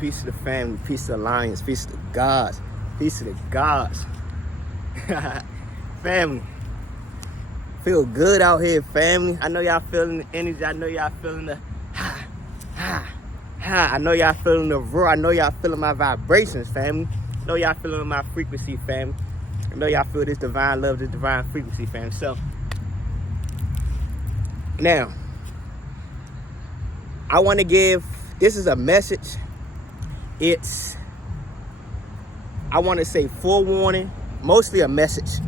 Peace to the family, peace to the alliance, peace to the gods, peace to the gods. Family, feel good out here, family. I know y'all feeling the energy. I know y'all feeling the I know y'all feeling the roar. I know y'all feeling my vibrations, family. I know y'all feeling my frequency, family. I know y'all feel this divine love, this divine frequency, family. So, now, I want to give, this is a message. I want to say forewarning, mostly a message.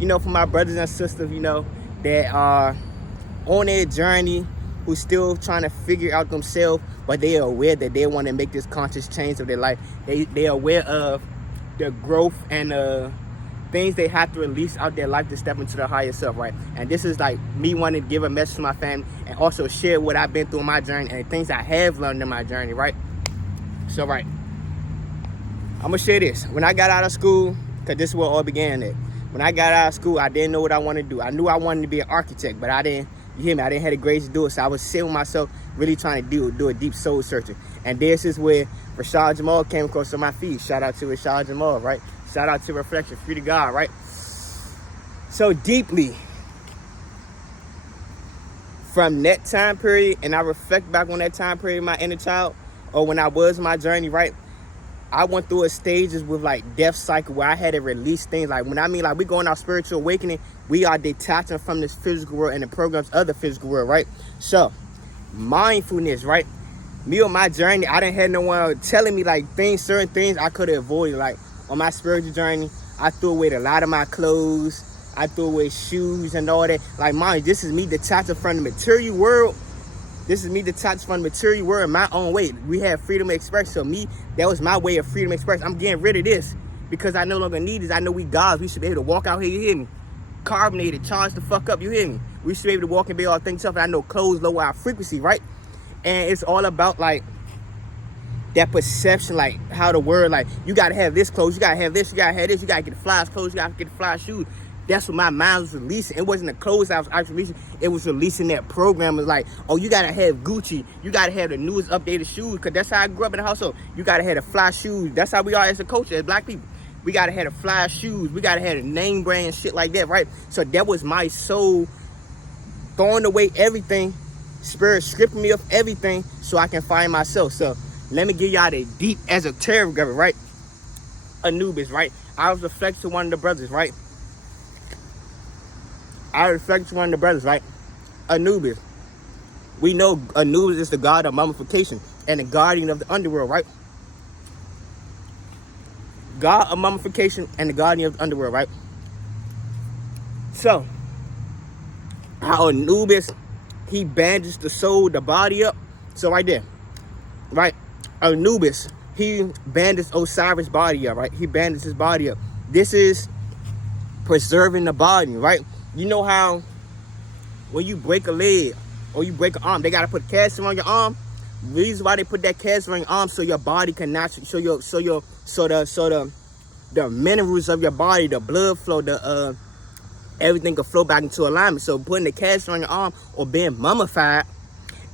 You know, for my brothers and sisters, you know, that are on their journey, who still trying to figure out themselves, but they are aware that they want to make this conscious change of their life. They are aware of the growth and things they have to release out their life to step into their higher self, right? And this is like me wanting to give a message to my family and also share what I've been through in my journey and things I have learned in my journey, right? So, right, I'm gonna share this. When I got out of school, because this is where it all began at. When I got out of school, I didn't know what I wanted to do. I knew I wanted to be an architect, but I didn't, you hear me? I didn't have the grades to do it. So I was sitting with myself, really trying to do a deep soul searching. And this is where 𝓁𝓀𝓾𝓆𝓀𝓾 came across my feed. Shout out to 𝓁𝓀𝓾𝓆𝓀𝓾𝓆, right? Shout out to Reflection, free to God, right? So deeply, from that time period, and I reflect back on that time period, my inner child, or when I was my journey, right? I went through a stages with like death cycle where I had to release things. Like when I mean like we going our spiritual awakening, we are detaching from this physical world and the programs of the physical world, right? So mindfulness, right? Me on my journey, I didn't have no one telling me like certain things I could have avoided. Like on my spiritual journey, I threw away a lot of my clothes. I threw away shoes and all that. Like mind, this is me detaching from the material world. This is me detached from the material world in my own way. We have freedom of expression. So me, that was my way of freedom of expression. I'm getting rid of this because I no longer need this. I know we gods. We should be able to walk out here, you hear me? Carbonated, charge the fuck up, you hear me? We should be able to walk and be all things stuff. And I know clothes lower our frequency, right? And it's all about like that perception, like how the world, like you gotta have this clothes, you gotta have this, you gotta have this, you gotta get the fly clothes, you gotta get the fly shoes. That's what my mind was releasing. It wasn't the clothes I was actually releasing. It was releasing that program. It was like, oh, you gotta have Gucci. You gotta have the newest updated shoes. Cause that's how I grew up in the household. You gotta have the fly shoes. That's how we are as a culture, as black people. We gotta have the fly shoes. We gotta have the name brand shit like that, right? So that was my soul throwing away everything. Spirit stripping me of everything so I can find myself. So let me give y'all the deep esoteric of it, right? Anubis, right? I was reflecting to one of the brothers, right? Anubis. We know Anubis is the god of mummification and the guardian of the underworld, right? God of mummification and the guardian of the underworld, right? So, how Anubis, he bandaged the soul, the body up. So right there, right? Anubis, he bandaged Osiris' body up, right? He bandaged his body up. This is preserving the body, right? You know how when you break a leg or you break an arm, they gotta put caster on your arm. The reason why they put that caster on your arm so your body can naturally, the minerals of your body, the blood flow, everything can flow back into alignment. So putting the caster on your arm or being mummified,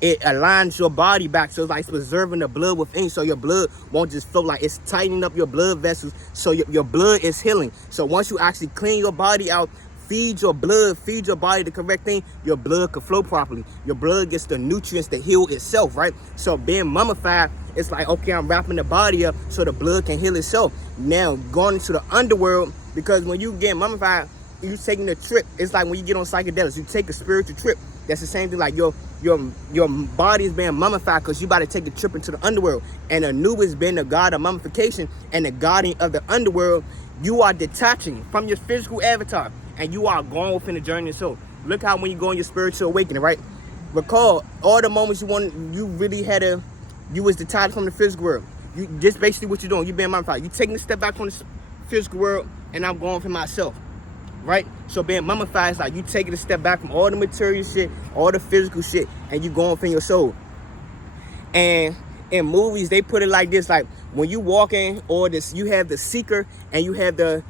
it aligns your body back. So it's like preserving the blood within, so your blood won't just flow. Like it's tightening up your blood vessels, so your blood is healing. So once you actually clean your body out, feed your blood, feed your body the correct thing, your blood can flow properly. Your blood gets the nutrients to heal itself, right? So being mummified, it's like, okay, I'm wrapping the body up so the blood can heal itself. Now, going into the underworld, because when you get mummified, you're taking a trip. It's like when you get on psychedelics, you take a spiritual trip. That's the same thing, like your body is being mummified because you about to take a trip into the underworld. And Anubis being the god of mummification and the guardian of the underworld, you are detaching from your physical avatar. And you are going within the journey. So look how when you go on your spiritual awakening, right? Recall all the moments you was detached from the physical world. You just basically what you're doing. You're being mummified. You taking a step back from the physical world, and I'm going for myself, right? So being mummified is like you taking a step back from all the material shit, all the physical shit, and you going for your soul. And in movies, they put it like this: like when you walk in, or this, you have the seeker and you have the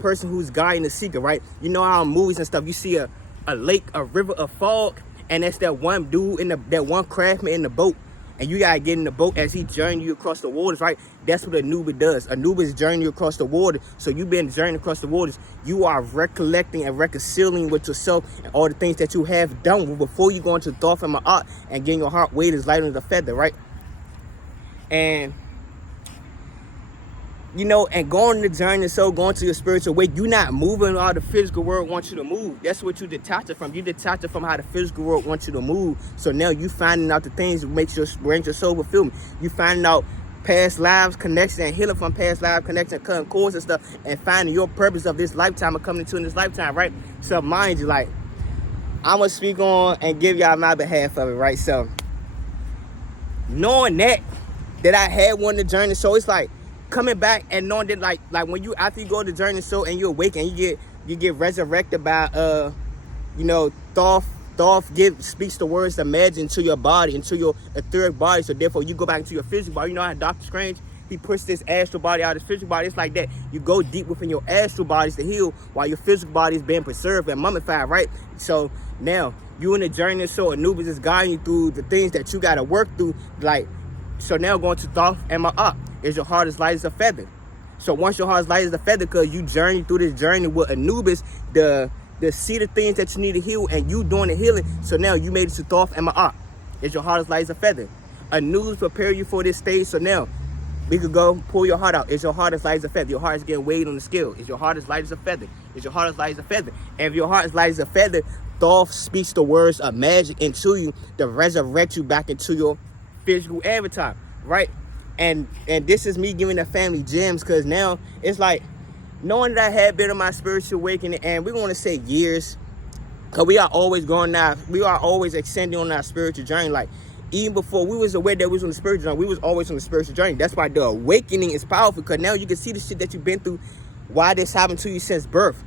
person who's guiding the seeker, right? You know how in movies and stuff, you see a lake, a river, a fog, and that's that one dude that one craftsman in the boat, and you gotta get in the boat as he journey you across the waters, right? That's what Anubis does. Anubis journey you across the water. So you've been journeying across the waters. You are recollecting and reconciling with yourself and all the things that you have done before you go into 𝓁𝓀 and 𝓁𝓀 and getting your heart weight as light as a feather, right? And you know, and going the journey, so going to your spiritual way, you're not moving how the physical world wants you to move. That's what you detach it from. You detach it from how the physical world wants you to move. So now you finding out the things that brings your soul fulfillment. You finding out past lives connection and healing from past lives connection, cutting cords and stuff, and finding your purpose of this lifetime or coming into in this lifetime, right? So mind you, like, I'm gonna speak on and give y'all my behalf of it, right? So knowing that I had one to journey, so it's like coming back and knowing that like when you after you go to journey soul and you awaken, you get resurrected by you know, 𝓁𝓀 speaks the words imagine to your body, into your etheric body. So therefore you go back into your physical body. You know how Dr. Strange, he pushed this astral body out of his physical body. It's like that. You go deep within your astral bodies to heal while your physical body is being preserved and mummified, right? So now you in the journey soul, Anubis is guiding you through the things that you gotta work through, like. So now going to 𝓁𝓀 and 𝓁𝓀. Is your heart as light as a feather? So once your heart is light as a feather, because you journey through this journey with Anubis, the see the things that you need to heal, and you doing the healing. So now you made it to 𝓁𝓀 and 𝓁𝓀. Is your heart as light as a feather? Anubis prepare you for this stage. So now we could go pull your heart out. Is your heart as light as a feather? Your heart is getting weighed on the scale. Is your heart as light as a feather? Is your heart as light as a feather? And if your heart is light as a feather, 𝓁 speaks the words of magic into you to resurrect you back into your physical avatar, right? And this is me giving the family gems, because now it's like knowing that I had been on my spiritual awakening, and we're going to say years, because we are always going now, we are always extending on our spiritual journey. Like even before we was aware that we was on the spiritual journey, we was always on the spiritual journey. That's why the awakening is powerful, because now you can see the shit that you've been through, why this happened to you since birth.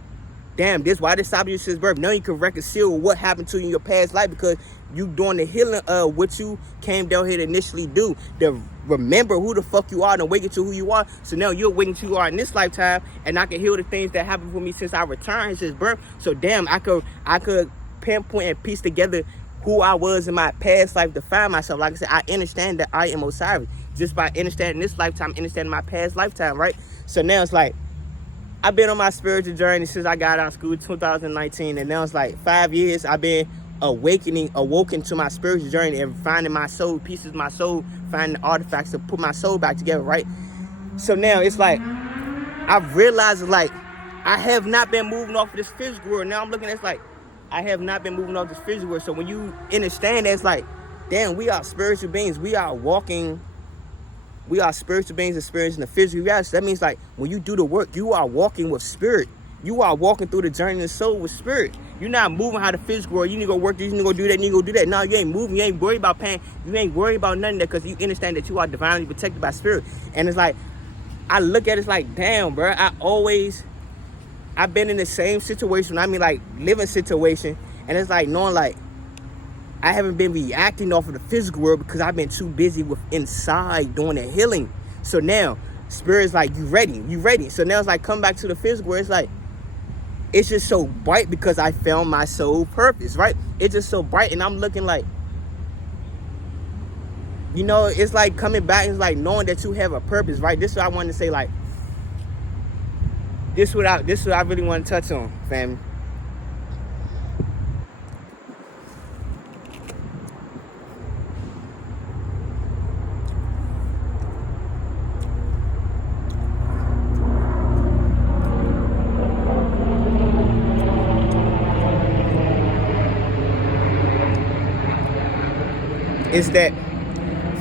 Damn, why this happened to you since birth. Now you can reconcile what happened to you in your past life, because you doing the healing of what you came down here to initially do. To remember who the fuck you are and awaken to who you are. So now you're awakening to who you are in this lifetime, and I can heal the things that happened for me since I returned since birth. So damn, I could pinpoint and piece together who I was in my past life to find myself. Like I said, I understand that I am Osiris just by understanding this lifetime, understanding my past lifetime, right? So now it's like I've been on my spiritual journey since I got out of school 2019, and now it's like 5 years I've been awoken to my spiritual journey and finding my soul, pieces of my soul, finding artifacts to put my soul back together, right? So now it's like I've realized, like, I have not been moving off of this physical world. Now I'm looking at it's like I have not been moving off this physical world. So when you understand that, it's like, damn, we are spiritual beings. We are spiritual beings experiencing the physical reality. So that means, like, when you do the work, you are walking with spirit. You are walking through the journey of the soul with spirit. You're not moving how the physical world. You need to go work this, you need to go do that, you need to go do that. No, you ain't moving. You ain't worried about pain. You ain't worried about none of that, because you understand that you are divinely protected by spirit. And it's like, I look at it, it's like, damn, bro, I've been in the same situation. I mean, like, living situation. And it's like, knowing, like, I haven't been reacting off of the physical world because I've been too busy with inside doing the healing. So now, spirit's like, you ready. So now it's like, come back to the physical world. It's like, it's just so bright because I found my soul purpose, right? It's just so bright, and I'm looking like, you know, it's like coming back, it's like knowing that you have a purpose, right? This is what I wanted to say, like, this is what I really want to touch on, family. Is that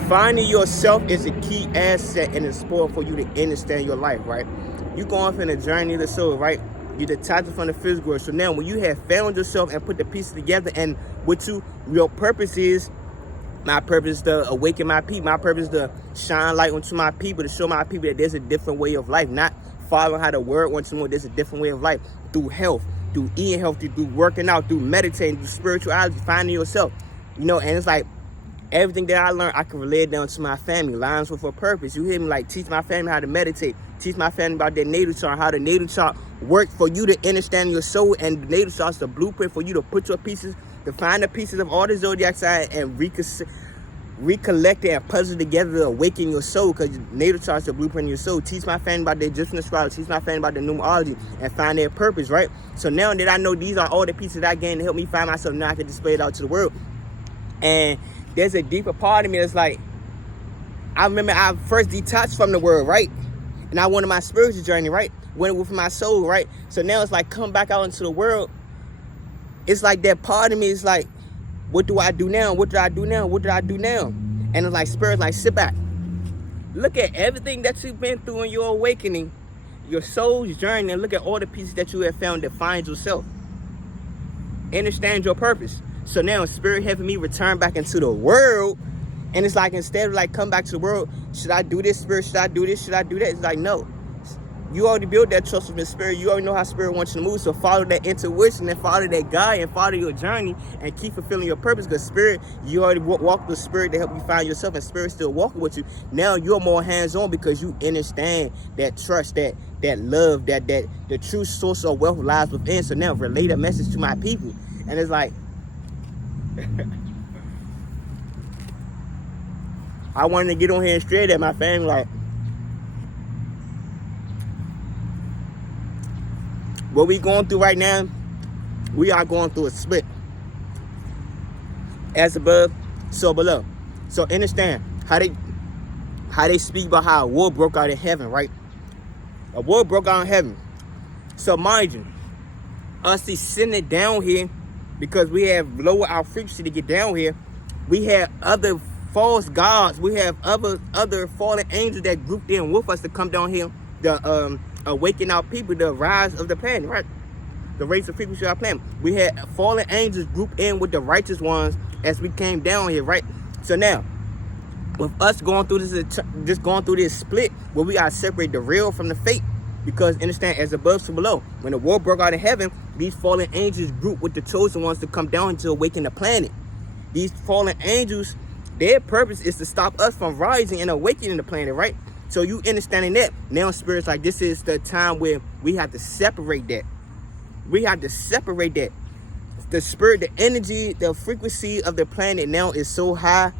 finding yourself is a key asset and a sport for you to understand your life, right? You go off in a journey of the soul, right? You detach from the physical world. So now when you have found yourself and put the pieces together, and what your purpose is, my purpose is to awaken my people. My purpose is to shine light onto my people, to show my people that there's a different way of life, not following how the world wants to know. There's a different way of life through health, through eating healthy, through working out, through meditating, through spirituality, finding yourself, you know. And it's like, everything that I learned, I can relate down to my family. Lines with a purpose. You hear me? Like, teach my family how to meditate. Teach my family about their natal chart, how the natal chart works for you to understand your soul. And the natal chart's the blueprint for you to put your pieces, to find the pieces of all the zodiac signs and Recollecting and puzzle together to awaken your soul, because natal charts are blueprint your soul. Teach my family about the Egyptian astrology, teach my family about the numerology, and find their purpose, right? So now that I know these are all the pieces that I gained to help me find myself, now I can display it out to the world. And there's a deeper part of me that's like, I remember I first detached from the world, right? And I wanted my spiritual journey, right? Went with my soul, right? So now it's like, come back out into the world. It's like that part of me is like, what do I do now? What do I do now? What do I do now? And it's like, spirit, like, sit back. Look at everything that you've been through in your awakening, your soul's journey, and look at all the pieces that you have found that find yourself. Understand your purpose. So now spirit having me return back into the world. And it's like, instead of like come back to the world, should I do this, spirit? Should I do this? Should I do that? It's like, no. You already built that trust with the spirit. You already know how spirit wants you to move. So follow that intuition and follow that guide and follow your journey and keep fulfilling your purpose. Because spirit, you already walk with spirit to help you find yourself, and spirit still walking with you. Now you're more hands-on because you understand that trust, that love, that the true source of wealth lies within. So now relate a message to my people. And it's like, I wanted to get on here and straight at my family, like, what we going through right now, we are going through a split. As above, so below. So understand how they speak about how a war broke out in heaven, right? A war broke out in heaven. So mind you, us descending down here, because we have lowered our frequency to get down here, we have other false gods, we have other fallen angels that grouped in with us to come down here, the awaken our people, the rise of the planet, right? The race of frequency of our planet. We had fallen angels grouped in with the righteous ones as we came down here, right? So now, with us going through this split, where we gotta separate the real from the fake, because understand, as above so below. When the war broke out in heaven, these fallen angels grouped with the chosen ones to come down to awaken the planet. These fallen angels, their purpose is to stop us from rising and awakening the planet, right? So you understanding that, now spirit's like, this is the time where we have to separate that. We have to separate that. The spirit, the energy, the frequency of the planet now is so high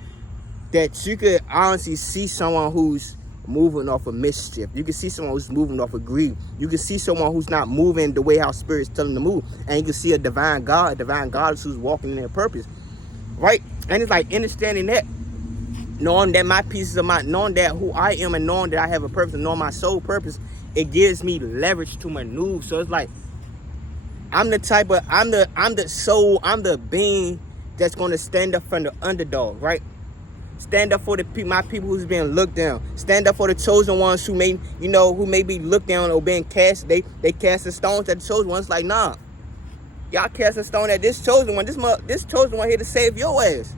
that you could honestly see someone who's moving off of mischief. You can see someone who's moving off of greed. You can see someone who's not moving the way how spirit's telling them to move. And you can see a divine God, a divine goddess who's walking in their purpose, right? And it's like understanding that, knowing that my pieces of my, knowing that who I am, and knowing that I have a purpose, and knowing my soul purpose, it gives me leverage to maneuver. So it's like, I'm the soul, I'm the being that's going to stand up for the underdog, right? Stand up for my people who's being looked down. Stand up for the chosen ones who may be looked down or being cast. They casting stones at the chosen ones. Like, nah, y'all casting stone at this chosen one. This chosen one here to save your ass.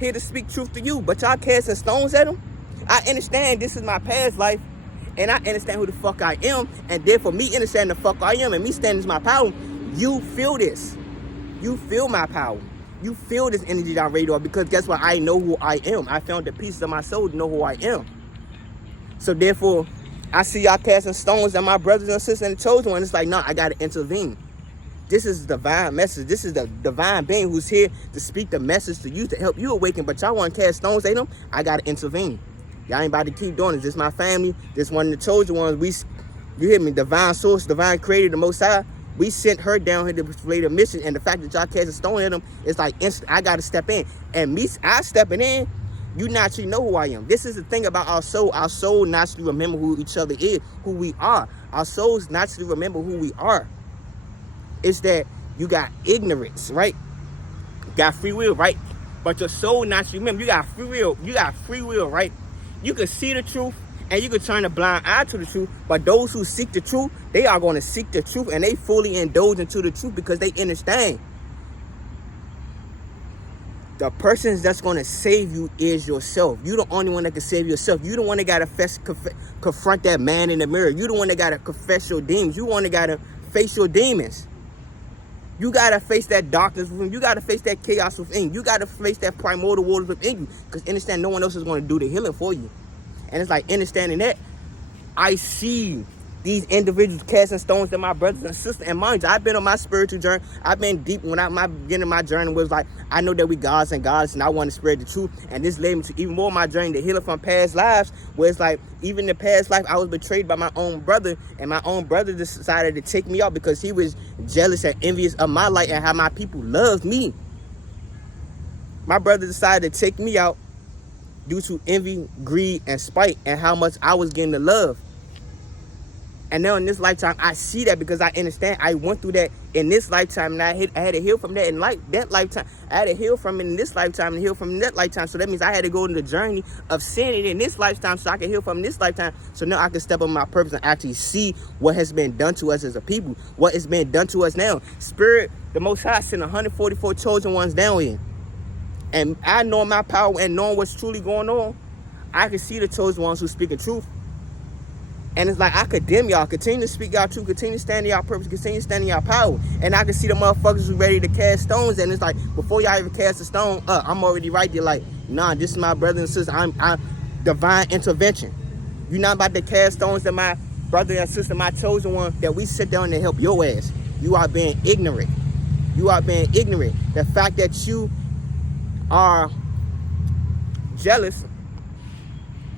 Here to speak truth to you, but y'all casting stones at him. I understand this is my past life, and I understand who the fuck I am, and therefore me understanding the fuck I am and me standing as my power, you feel this. You feel my power. You feel this energy that I'm radar, because guess what? I know who I am. I found the pieces of my soul to know who I am. So therefore, I see y'all casting stones at my brothers and sisters and the chosen one. It's like, nah, I gotta intervene. This is the divine message. This is the divine being who's here to speak the message to you, to help you awaken. But y'all want to cast stones at them? I got to intervene. Y'all ain't about to keep doing this. This my family. This one of the chosen ones. You hear me? Divine source, divine creator, the Most High. We sent her down here to complete a mission. And the fact that y'all cast a stone at them, it's like instant. I got to step in. And me, I stepping in, you naturally know who I am. This is the thing about our soul. Our soul naturally remember who each other is, who we are. Our souls naturally remember who we are. It's that you got ignorance, right? Got free will, right? But your soul naturally remember, you got free will. You got free will, right? You can see the truth and you can turn a blind eye to the truth. But those who seek the truth, they are going to seek the truth, and they fully indulge into the truth because they understand. The person that's going to save you is yourself. You the only one that can save yourself. You the one that got to confront that man in the mirror. You the one that got to confess your demons. You the one that got to face your demons. You got to face that darkness within you. You got to face that chaos within you. You got to face that primordial waters within you. Because understand, no one else is going to do the healing for you. And it's like understanding that, I see these individuals casting stones at my brothers and sisters. And mind you, I've been on my spiritual journey. I've been deep. When my beginning of my journey was like, I know that we gods and goddess, and I want to spread the truth. And this led me to even more of my journey, to healing from past lives, where it's like, even in the past life, I was betrayed by my own brother, and my own brother decided to take me out because he was jealous and envious of my light and how my people loved me. My brother decided to take me out due to envy, greed, and spite, and how much I was getting the love. And now in this lifetime, I see that because I understand I went through that in this lifetime, and I had to heal from that in that lifetime. I had to heal from it in this lifetime and heal from that lifetime. So that means I had to go on the journey of seeing it in this lifetime so I can heal from this lifetime. So now I can step on my purpose and actually see what has been done to us as a people, what is being done to us now. Spirit, the Most High, sent 144 chosen ones down here. And I know my power and knowing what's truly going on, I can see the chosen ones who speak the truth. And it's like, I condemn y'all. Continue to speak y'all truth. Continue to stand in y'all purpose. Continue to stand in y'all power. And I can see the motherfuckers who ready to cast stones. And it's like, before y'all even cast a stone, I'm already right there. Like, nah, this is my brother and sister. I'm divine intervention. You're not about to cast stones at my brother and sister, my chosen one, that we sit down and help your ass. You are being ignorant. You are being ignorant. The fact that you are jealous,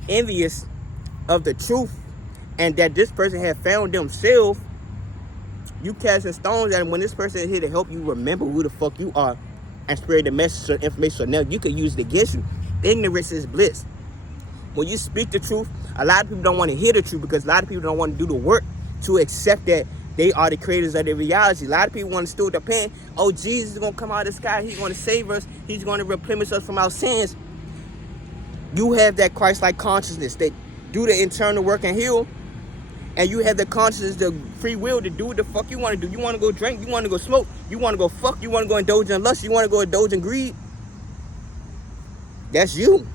envious of the truth, and that this person had found themselves, you casting stones at them when this person is here to help you remember who the fuck you are and spread the message or information. So now you can use it against you. Ignorance is bliss. When you speak the truth, a lot of people don't want to hear the truth because a lot of people don't want to do the work to accept that they are the creators of their reality. A lot of people want to steal the pen. Oh, Jesus is going to come out of the sky. He's going to save us. He's going to replenish us from our sins. You have that Christ-like consciousness that do the internal work and heal. And you have the consciousness, the free will to do what the fuck you want to do. You want to go drink. You want to go smoke. You want to go fuck. You want to go indulge in lust. You want to go indulge in greed. That's you.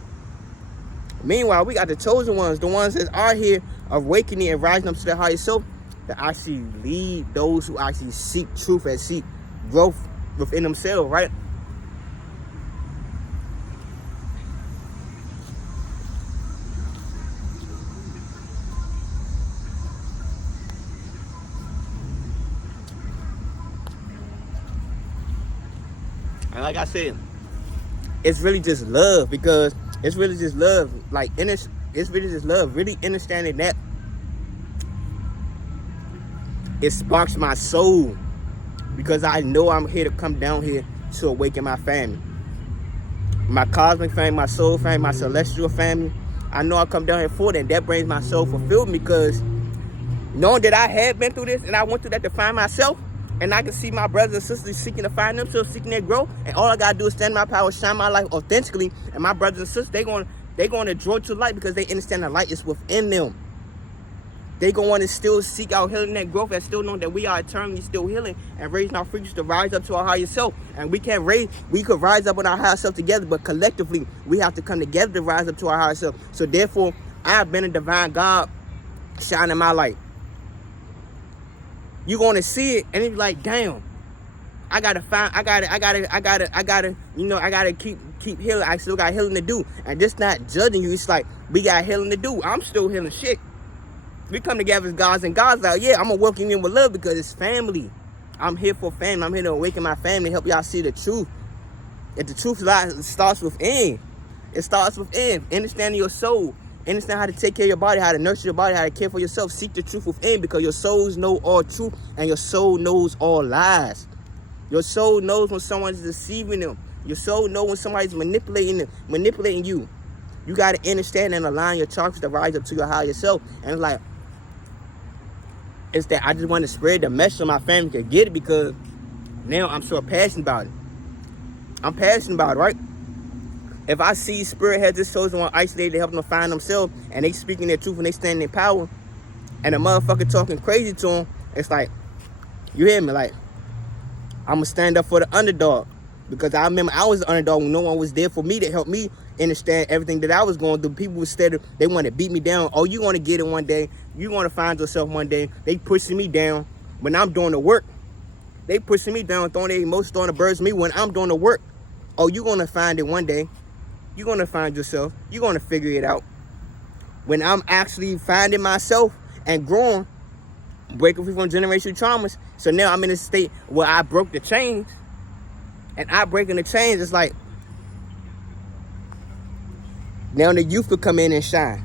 Meanwhile, we got the chosen ones, the ones that are here, awakening and rising up to their higher self, to actually lead those who actually seek truth and seek growth within themselves, right? And like I said, it's really just love, because it's really just love. Like, it's really just love. Really understanding that it sparks my soul, because I know I'm here to come down here to awaken my family. My cosmic family, my soul family, my celestial family. I know I come down here for that. That brings my soul fulfilled, because knowing that I had been through this and I went through that to find myself, and I can see my brothers and sisters seeking to find themselves, seeking their growth, and all I gotta do is stand in my power, shine my life authentically, and my brothers and sisters, they're going to draw to light because they understand the light is within them. They gonna want to still seek out healing, that growth, and still know that we are eternally still healing and raising our frequency to rise up to our higher self. And we could rise up with our higher self together, but collectively we have to come together to rise up to our higher self. So therefore, I've been a divine God shining my light. You're gonna see it, and it's like, damn, I gotta keep healing. I still got healing to do, and just not judging you. It's like, we got healing to do. I'm still healing shit. We come together as gods and gods. Like, yeah, I'm gonna welcome you with love because it's family. I'm here for family. I'm here to awaken my family, help y'all see the truth. If the truth starts within, it starts within. Understanding your soul. Understand how to take care of your body, how to nurture your body, how to care for yourself. Seek the truth within, because your souls know all truth and your soul knows all lies. Your soul knows when someone's deceiving them. Your soul knows when somebody's manipulating you. You got to understand and align your chakras to rise up to your higher self. And it's like, it's that I just want to spread the message so my family can get it, because now I'm so passionate about it. I'm passionate about it, right? If I see spirit has this chosen one isolated to help them find themselves, and they speaking their truth and they standing in power, and a motherfucker talking crazy to them, it's like, you hear me? Like, I'm going to stand up for the underdog, because I remember I was the underdog when no one was there for me to help me understand everything that I was going through. People instead they want to beat me down. Oh, you want to get it one day. You want to find yourself one day. They pushing me down when I'm doing the work. They pushing me down, throwing their emotions, throwing the birds at me when I'm doing the work. Oh, you going to find it one day. You're going to find yourself. You're going to figure it out. When I'm actually finding myself and growing, breaking free from generational traumas. So now I'm in a state where I broke the chains, and I breaking the chains. It's like now the youth could come in and shine,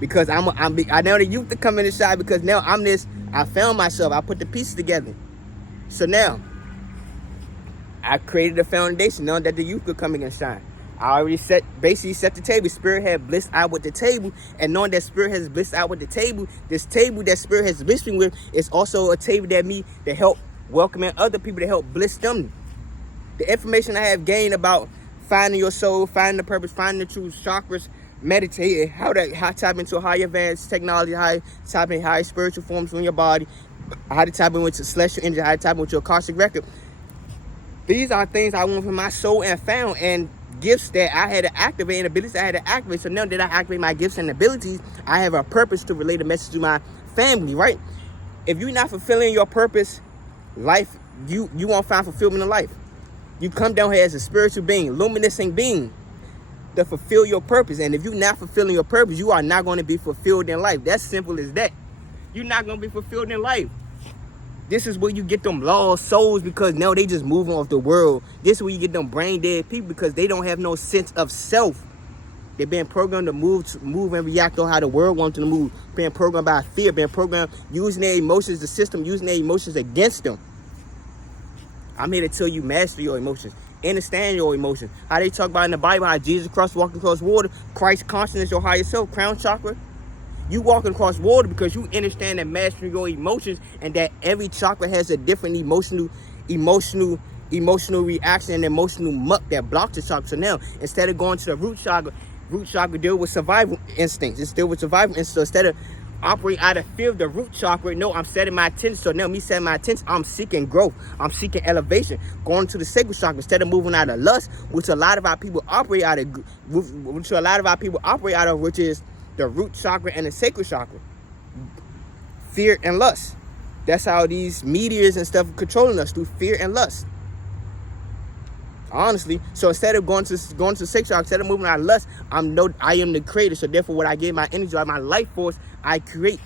because I know the youth to come in and shine, because now I found myself. I put the pieces together. So now I created a foundation knowing that the youth could come in and shine. I already basically set the table. Spirit had blissed out with the table, and knowing that Spirit has blissed out with the table, this table that Spirit has blissed me with is also a table that help welcoming other people, to help bliss them. The information I have gained about finding your soul, finding the purpose, finding the truth, chakras, meditating, how to tap into higher advanced technology, how to tap into higher spiritual forms from your body, how to tap in with celestial energy, how to tap in with your Akashic record. These are things I want from my soul and found, and gifts that I had to activate, and abilities I had to activate. So now that I activate my gifts and abilities, I have a purpose to relay the message to my family, right? If you're not fulfilling your purpose, life, you won't find fulfillment in life. You come down here as a spiritual being, luminescent being, to fulfill your purpose. And if you're not fulfilling your purpose, you are not going to be fulfilled in life. That's simple as that. You're not going to be fulfilled in life. This is where you get them lost souls, because now they just moving off the world. This is where you get them brain dead people, because they don't have no sense of self. They've been programmed to move and react on how the world wants them to move. Being programmed by fear, being programmed using their emotions, the system using their emotions against them. I'm here to tell you, master your emotions. Understand your emotions. How they talk about in the Bible, how Jesus Christ walked across water. Christ consciousness, your higher self, crown chakra. You walking across water because you understand and mastering your emotions, and that every chakra has a different emotional reaction and emotional muck that blocks the chakra. So now, instead of going to the root chakra deal with survival instincts. It's still with survival instincts. So instead of operating out of fear of the root chakra, no, I'm setting my attention. So now me setting my attention, I'm seeking growth. I'm seeking elevation. Going to the sacral chakra instead of moving out of lust, which a lot of our people operate out of, which is the root chakra and the sacral chakra. Fear and lust. That's how these meteors and stuff are controlling us, through fear and lust. Honestly. So instead of going to the sacral chakra, instead of moving out of lust, I am the creator. So therefore, what I give my energy, like my life force, I create.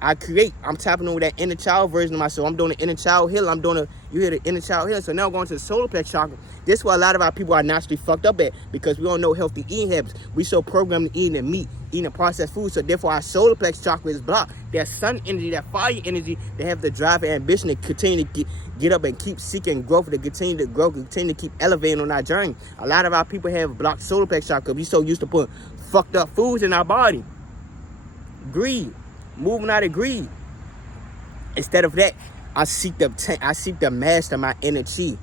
I'm tapping on that inner child version of myself. I'm doing the inner child healing. You hear the inner child healing. So now going to the solar plex chakra. This is where a lot of our people are naturally fucked up at, because we don't know healthy eating habits. We so programmed to eating the meat, eating the processed food. So therefore our solar plex chakra is blocked. That sun energy, that fire energy, they have the drive and ambition to continue to get up and keep seeking growth, to continue to grow, continue to keep elevating on our journey. A lot of our people have blocked solar plex chakra. We so used to put fucked up foods in our body. Greed. Moving out of greed. Instead of that, I seek to master my energy.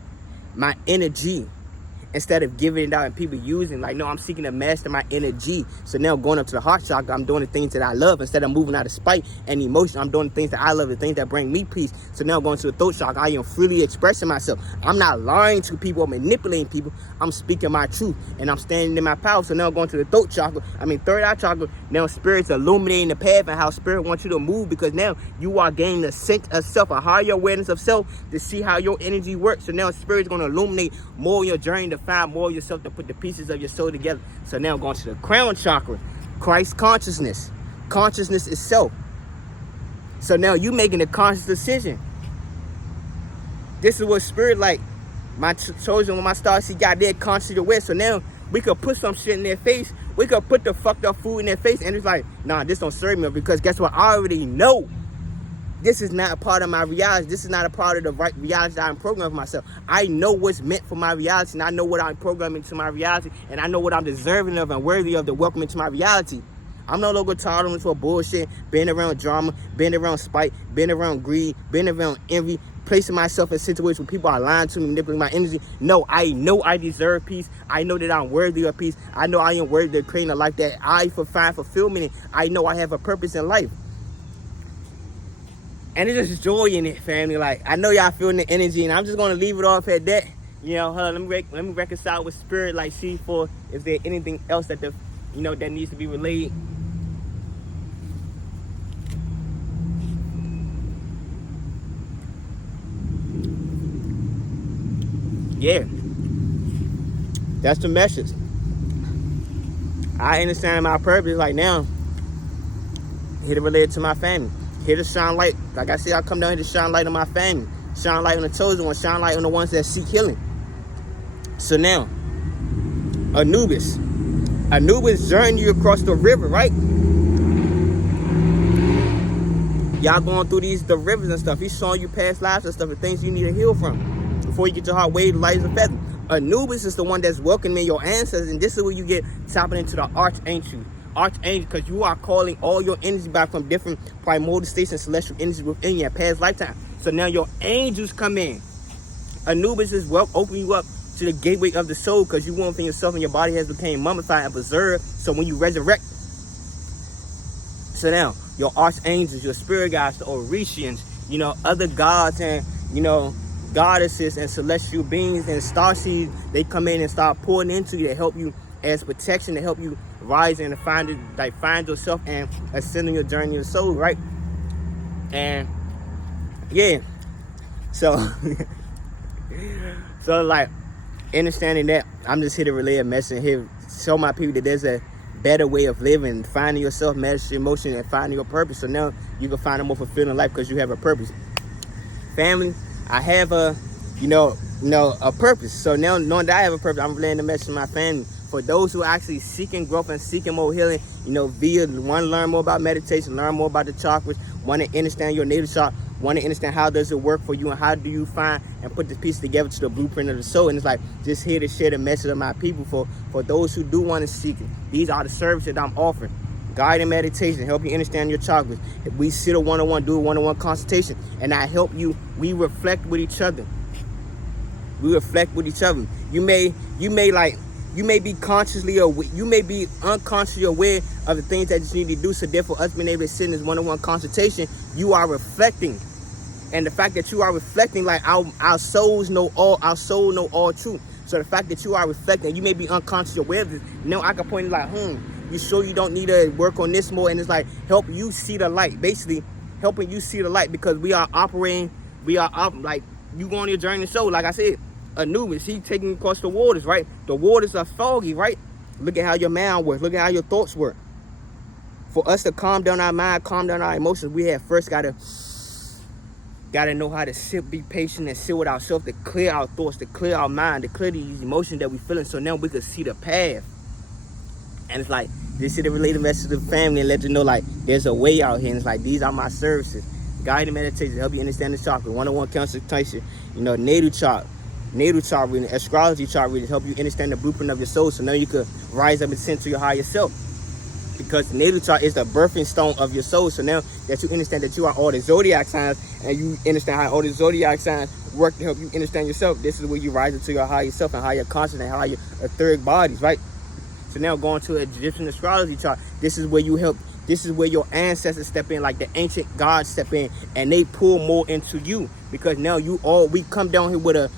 Instead of giving it out and people using, like, no, I'm seeking to master my energy. So now going up to the heart chakra, I'm doing the things that I love. Instead of moving out of spite and emotion, I'm doing the things that I love, the things that bring me peace. So now going to the throat chakra, I am freely expressing myself. I'm not lying to people or manipulating people. I'm speaking my truth and I'm standing in my power. So now going to the throat chakra, third eye chakra, now spirit's illuminating the path and how spirit wants you to move, because now you are gaining a sense of self, a higher awareness of self, to see how your energy works. So now spirit's going to illuminate more of your journey, to find more of yourself, to put the pieces of your soul together. So now going to the crown chakra, Christ consciousness. Consciousness is self. So now you making a conscious decision. This is what spirit, like my children, when my stars see God, they're consciously aware. So now we could put some shit in their face. We could put the fucked up food in their face, and it's like, nah, this don't serve me, because guess what? I already know this is not a part of my reality. This is not a part of the right reality that I'm programming for myself. I know what's meant for my reality, and I know what I'm programming to my reality, and I know what I'm deserving of and worthy of to welcome into my reality. I'm no longer tolerant for bullshit, being around drama, being around spite, being around greed, being around envy, placing myself in situations where people are lying to me, manipulating my energy. No, I know I deserve peace. I know that I'm worthy of peace. I know I am worthy of creating a life that I find fulfillment in. I know I have a purpose in life. And it's just joy in it, family. Like, I know y'all feeling the energy, and I'm just gonna leave it off at that. You know, let me reconcile with spirit, like, see for if there's anything else that that needs to be relayed. Yeah, that's the message. I understand my purpose. Like, now Here to relate it to my family. Here to shine light. Like I said, I come down here to shine light on my family. Shine light on the chosen one. Shine light on the ones that seek healing. So now, Anubis. Anubis journeyed you across the river, right? Y'all going through the rivers and stuff. He's showing you past lives and stuff, the things you need to heal from before you get your heart weighed light as a feather. Anubis is the one that's welcoming your ancestors, and this is where you get tapping into the archangel. Archangel, because you are calling all your energy back from different primordial states and celestial energy within your past lifetime. So now your angels come in. Anubis is opening you up to the gateway of the soul, because you want for yourself and your body has become mummified and preserved. So when you resurrect, so now your archangels, your spirit guides, the Orishans, other gods and goddesses and celestial beings and starseeds, they come in and start pouring into you to help you as protection, to help you rise and find yourself and ascend on your journey of the soul, right? And yeah, so like understanding that, I'm just here to relay a message here, show my people that there's a better way of living, finding yourself, managing emotion, and finding your purpose. So now you can find a more fulfilling life because you have a purpose. Family, I have a purpose. So now knowing that I have a purpose, I'm relaying the message to my family. For those who are actually seeking growth and seeking more healing, via want to learn more about meditation, learn more about the chakras, want to understand your natal chart, want to understand how does it work for you and how do you find and put this piece together to the blueprint of the soul. And it's like just here to share the message of my people for those who do want to seek it. These are the services that I'm offering. Guided meditation, help you understand your chakras. If we sit a one-on-one, do a one-on-one consultation, and I help you, we reflect with each other. We reflect with each other. You may be consciously aware, you may be unconsciously aware of the things that you need to do. So therefore, us being able to sit in this one-on-one consultation, you are reflecting. And the fact that you are reflecting, like our souls know all, our soul know all truth. So the fact that you are reflecting, you may be unconsciously aware of this. Now I can point it like, you sure you don't need to work on this more? And it's like, help you see the light. Basically, helping you see the light, because we are operating, like you go on your journey. So like I said, Anubis, he taking across the waters, right? The waters are foggy, right? Look at how your mind works. Look at how your thoughts work. For us to calm down our mind, calm down our emotions, we have first got to know how to sit, be patient, and sit with ourselves, to clear our thoughts, to clear our mind, to clear these emotions that we feeling, so now we can see the path. And it's like, this is the related message to the family, and let you know, like, there's a way out here. And it's like, these are my services. Guided meditation, help you understand the chakra. One-on-one consultation, natal chart reading, astrology chart reading, help you understand the blueprint of your soul, so now you could rise up and ascend to your higher self. Because the natal chart is the birthing stone of your soul. So now that you understand that you are all the zodiac signs, and you understand how all the zodiac signs work to help you understand yourself, this is where you rise into your higher self and higher consciousness and higher etheric bodies, right? So now going to an Egyptian astrology chart, this is where your ancestors step in, like the ancient gods step in, and they pull more into you, because now we come down here with a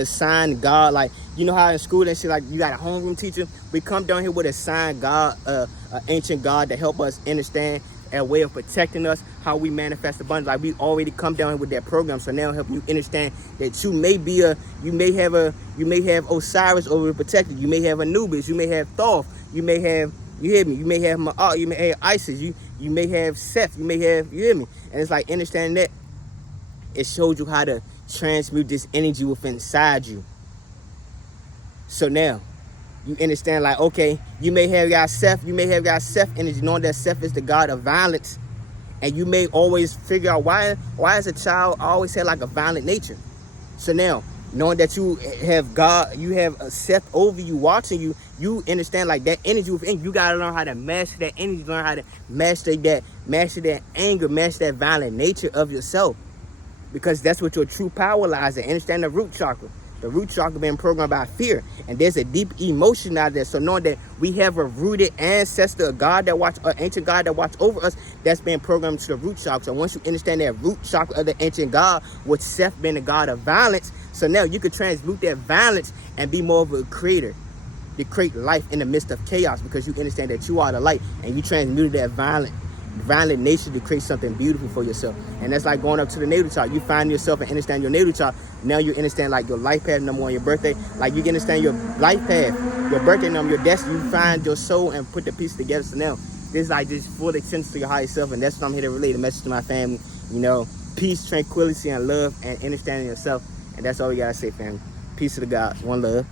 assigned God. Like, you know how in school and shit, like you got a homeroom teacher, we come down here with a assigned God, an ancient God to help us understand a way of protecting us, how we manifest abundance. Like, we already come down here with that program. So now help you understand that you may have Osiris over to protect you. You may have Anubis, you may have Thoth, you may have, you hear me, you may have Ma'at, you may have Isis, you may have Seth, you may have, you hear me? And it's like understanding that, it shows you how to transmute this energy within inside you. So now you understand, like, okay, you may have got Seth energy, knowing that Seth is the god of violence, and you may always figure out why as a child I always had like a violent nature. So now knowing that you have God, you have a Seth over you, watching you, you understand like that energy within you. Gotta learn how to master that energy, learn how to master that anger, master that violent nature of yourself, because that's what your true power lies in. Understand the root chakra. The root chakra being programmed by fear, and there's a deep emotion out there. So knowing that we have a rooted ancestor, a God that watch, an ancient God that watch over us, that's been programmed to the root chakra. So once you understand that root chakra of the ancient God, with Seth being the god of violence, so now you can transmute that violence and be more of a creator, to create life in the midst of chaos, because you understand that you are the light, and you transmuted that violent nature to create something beautiful for yourself. And that's like going up to the natal chart. You find yourself and understand your natal chart. Now you understand like your life path number on your birthday. Like you can understand your life path, your birthday number, your destiny. You find your soul and put the pieces together. So now this is like just full extension to your higher self, and that's what I'm here to relay the message to my family. You know, peace, tranquility, and love, and understanding yourself. And that's all we gotta say, family. Peace to the gods. One love.